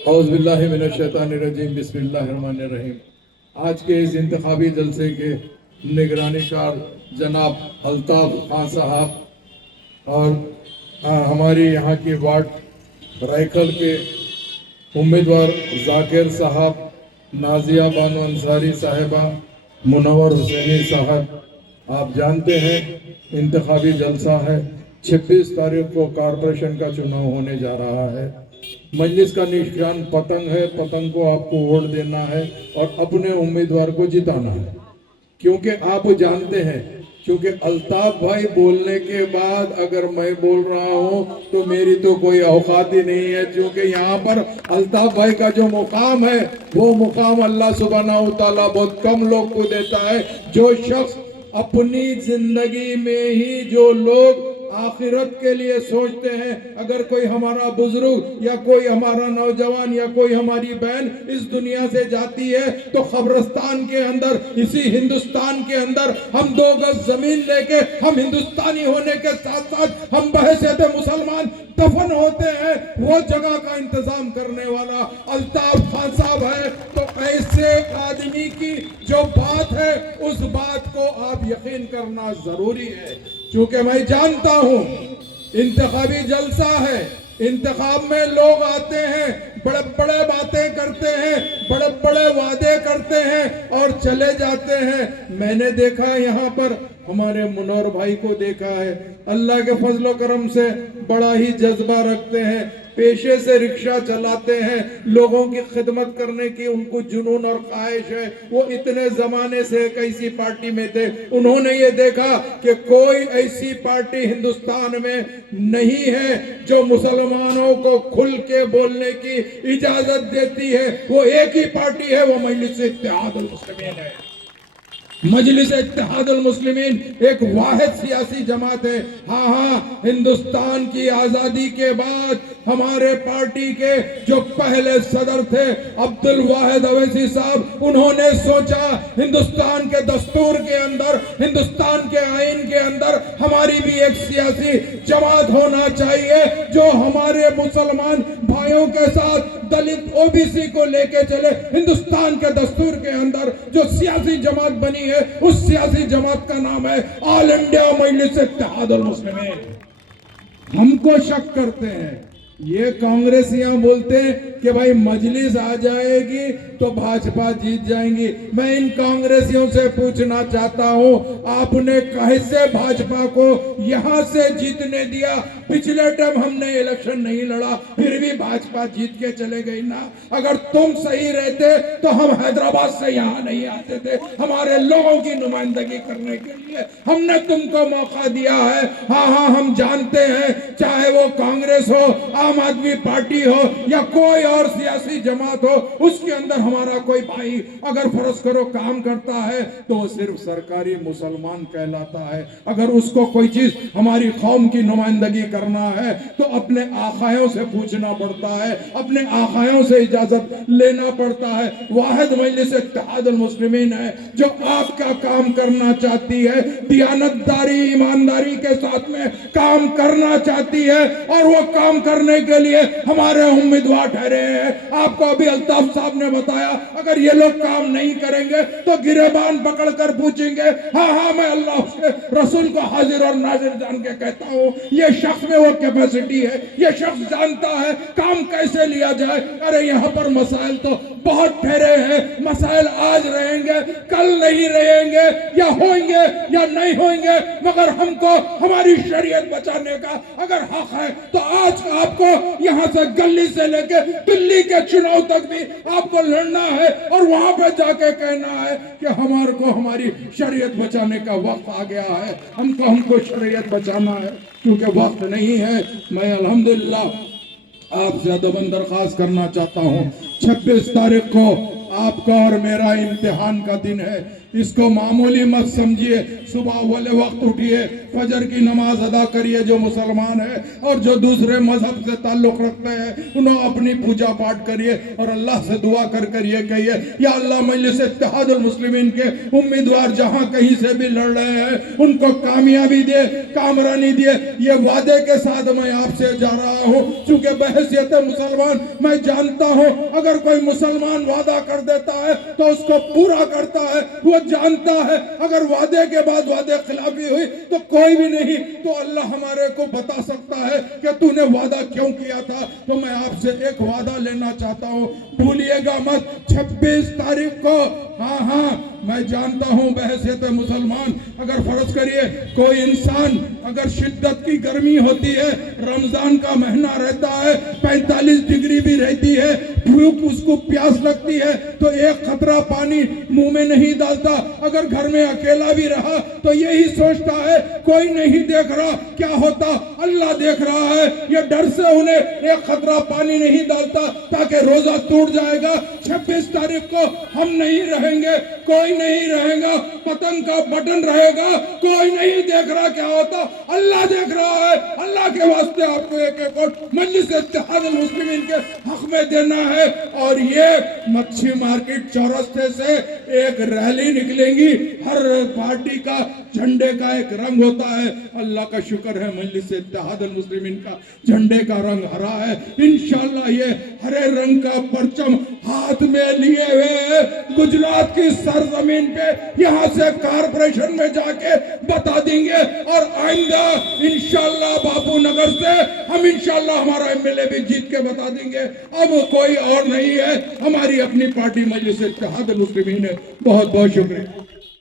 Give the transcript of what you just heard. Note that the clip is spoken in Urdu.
اعوذ باللہ من الشیطان الرجیم، بسم اللہ الرحمن الرحیم۔ آج کے اس انتخابی جلسے کے نگرانی کار جناب الطاف خان صاحب اور ہماری یہاں کی وارڈ رائکھل کے امیدوار ذاکر صاحب، نازیہ بانو انصاری صاحبہ، منور حسینی صاحب، آپ جانتے ہیں انتخابی جلسہ ہے۔ 26 تاریخ کو کارپوریشن کا چناؤ ہونے جا رہا ہے۔ مجلس کا نشان پتنگ ہے، پتنگ کو آپ کو ووٹ دینا ہے اور اپنے امیدوار کو جتانا ہے، کیونکہ آپ جانتے ہیں، کیونکہ الطاف بھائی بولنے کے بعد اگر میں بول رہا ہوں تو میری تو کوئی اوقات ہی نہیں ہے، کیونکہ یہاں پر الطاف بھائی کا جو مقام ہے وہ مقام اللہ سبحانہ وتعالیٰ بہت کم لوگ کو دیتا ہے۔ جو شخص اپنی زندگی میں ہی جو لوگ آخرت کے لیے سوچتے ہیں، اگر کوئی ہمارا بزرگ یا کوئی ہمارا نوجوان یا کوئی ہماری بہن اس دنیا سے جاتی ہے تو قبرستان کے اندر، اسی ہندوستان کے اندر ہم 2 گز زمین لے کے، ہم ہندوستانی ہونے کے ساتھ ساتھ ہم بحیثیت مسلمان دفن ہوتے ہیں۔ وہ جگہ کا انتظام کرنے والا الطاف خان صاحب ہے، تو ایسے آدمی کی جو بات ہے اس بات کو آپ یقین کرنا ضروری ہے، چونکہ میں جانتا ہوں انتخابی جلسہ ہے، انتخاب میں لوگ آتے ہیں، بڑے بڑے باتیں کرتے ہیں، بڑے بڑے وعدے کرتے ہیں اور چلے جاتے ہیں۔ میں نے دیکھا یہاں پر ہمارے منور بھائی کو دیکھا ہے، اللہ کے فضل و کرم سے بڑا ہی جذبہ رکھتے ہیں، پیشے سے رکشہ چلاتے ہیں، لوگوں کی خدمت کرنے کی ان کو جنون اور خواہش ہے۔ وہ اتنے زمانے سے ایک ایسی پارٹی میں تھے، انہوں نے یہ دیکھا کہ کوئی ایسی پارٹی ہندوستان میں نہیں ہے جو مسلمانوں کو کھل کے بولنے کی اجازت دیتی ہے، وہ ایک ہی پارٹی ہے، وہ مجلس اتحاد المسلمین ہے۔ مجلس اتحاد المسلمین ایک واحد سیاسی جماعت ہے۔ ہاں ہندوستان کی آزادی کے بعد ہمارے پارٹی کے جو پہلے صدر تھے عبد الواحد اویسی صاحب، انہوں نے سوچا ہندوستان کے دستور کے اندر، ہندوستان کے آئین کے اندر ہماری بھی ایک سیاسی جماعت ہونا چاہیے جو ہمارے مسلمان بھائیوں کے ساتھ دلت او بی سی کو لے کے چلے۔ ہندوستان کے دستور کے اندر جو سیاسی جماعت بنی ہے، اس سیاسی جماعت کا نام ہے آل انڈیا مجلس اتحاد المسلمین۔ ہم کو شک کرتے ہیں، یہ کانگریسیاں بولتے ہیں کہ بھائی مجلس آ جائے گی تو بھاجپا جیت جائیں گی۔ میں ان کانگریسیوں سے پوچھنا چاہتا ہوں، آپ نے کیسے بھاجپا کو یہاں سے جیتنے دیا؟ پچھلے ٹائم ہم نے الیکشن نہیں لڑا، پھر بھی بھاجپا جیت کے چلے گئی نا۔ اگر تم صحیح رہتے تو ہم حیدرآباد سے یہاں نہیں آتے تھے، ہمارے لوگوں کی نمائندگی کرنے کے لیے ہم نے تم کو موقع دیا ہے۔ ہاں ہم جانتے ہیں، چاہے وہ کانگریس ہو، عام آدمی پارٹی ہو یا کوئی اور سیاسی جماعت ہو، اس کے اندر ہمارا کوئی بھائی اگر فرض کرو کام کرتا ہے تو وہ صرف سرکاری مسلمان کہلاتا ہے۔ اگر اس کو کوئی چیز ہماری قوم کی نمائندگی کرنا ہے تو اپنے آقایوں سے پوچھنا پڑتا ہے، اپنے آقایوں سے اجازت لینا پڑتا ہے۔ واحد مجلس اتحاد المسلمین ہے جو آپ کا کام کرنا چاہتی ہے، دیانتداری ایمانداری کے ساتھ میں کام کرنا چاہتی ہے، اور وہ کام کرنے کے لیے ہمارے امیدوار ٹھہرے ہیں۔ آپ کو ابھی الطاف صاحب نے بتایا، اگر یہ لوگ کام نہیں کریں گے تو گریبان پکڑ کر پوچھیں گے۔ ہاں میں اللہ کے رسول کو حاضر اور ناظر جان کے کہتا ہوں، یہ شخص میں وہ کیپیسٹی ہے، یہ شخص جانتا ہے کام کیسے لیا جائے۔ ارے یہاں پر مسائل تو بہت ٹھہرے ہیں، مسائل آج رہیں گے، کل نہیں رہیں گے، یا ہوئیں گے یا نہیں ہوئیں گے، مگر ہم کو ہماری شریعت بچانے کا اگر حق ہے تو آج آپ کو یہاں سے گلی سے لے کے دلی کے چناؤ تک بھی آپ کو لڑنا ہے، اور وہاں پہ جا کے کہنا ہے کہ ہمارے کو ہماری شریعت بچانے کا وقت آ گیا ہے، ہم کو شریعت بچانا ہے، کیونکہ وقت نہیں ہے۔ میں الحمدللہ آپ سے ادب درخواست کرنا چاہتا ہوں، 26 تاریخ کو آپ کا اور میرا امتحان کا دن ہے۔ اس کو معمولی مت سمجھیے. صبح والے وقت اٹھیے, فجر کی نماز ادا کریے جو مسلمان ہے, اور جو دوسرے مذہب سے تعلق رکھتے ہیں انہوں اپنی پوجا پاٹ کریے, اور اللہ سے دعا کر یہ کہیے, یا اللہ مجلس اتحاد المسلمین کے امیدوار جہاں کہیں سے بھی لڑ رہے ہیں ان کو کامیابی دے, کامرانی دے. یہ وعدے کے ساتھ میں آپ سے جا رہا ہوں, چونکہ بحیثیت مسلمان میں جانتا ہوں اگر کوئی مسلمان وعدہ کر دیتا ہے تو اس کو پورا کرتا ہے. وہ جانتا ہے اگر وعدے کے بعد وعدے خلافی ہوئی تو کوئی بھی نہیں, تو اللہ ہمارے کو بتا سکتا ہے کہ تو نے وعدہ کیوں کیا تھا. تو میں آپ سے ایک وعدہ لینا چاہتا ہوں, بھولیے گا مت 26 تاریخ کو. ہاں میں جانتا ہوں بحیثیت مسلمان, اگر فرض کریے کوئی انسان اگر شدت کی گرمی ہوتی ہے, رمضان کا مہینہ رہتا ہے, 45 ڈگری بھی رہتی ہے, بھوک اس کو پیاس لگتی ہے تو ایک قطرہ پانی منہ میں نہیں ڈالتا. اگر گھر میں اکیلا بھی رہا تو یہی سوچتا ہے کوئی نہیں دیکھ رہا, کیا ہوتا اللہ دیکھ رہا ہے. یہ ڈر سے انہیں ایک قطرہ پانی نہیں ڈالتا تاکہ روزہ ٹوٹ جائے گا. 26 تاریخ کو ہم نہیں رہیں گے, کوئی نہیں رہے گا, پتنگ کا بٹن رہے گا, کوئی نہیں دیکھ رہا کیا ہوتا اللہ دیکھ رہا ہے. اللہ کے واسطے آپ کو ایک ایک ووٹ مجلس اتحاد المسلمین کے حق میں دینا ہے. اور یہ مچھی مارکیٹ چورستے سے ایک ریلی نکلیں گی, ہر پارٹی کا جھنڈے کا ایک رنگ ہوتا ہے. اللہ کا شکر ہے مجلس اتحاد المسلمین کا جھنڈے کا رنگ ہرا ہے. انشاءاللہ یہ ہرے رنگ کا پرچم ہاتھ میں لیے ہوئے گجرات کی سرزمین پہ یہاں سے کارپوریشن میں جا کے بتا دیں گے, اور آئندہ انشاءاللہ باپو نگر سے ہم انشاءاللہ ہمارا ایم ایل اے بھی جیت کے بتا دیں گے. اب کوئی اور نہیں ہے, ہماری اپنی پارٹی مجلس اتحاد المسلمین ہے. بہت بہت شکریہ.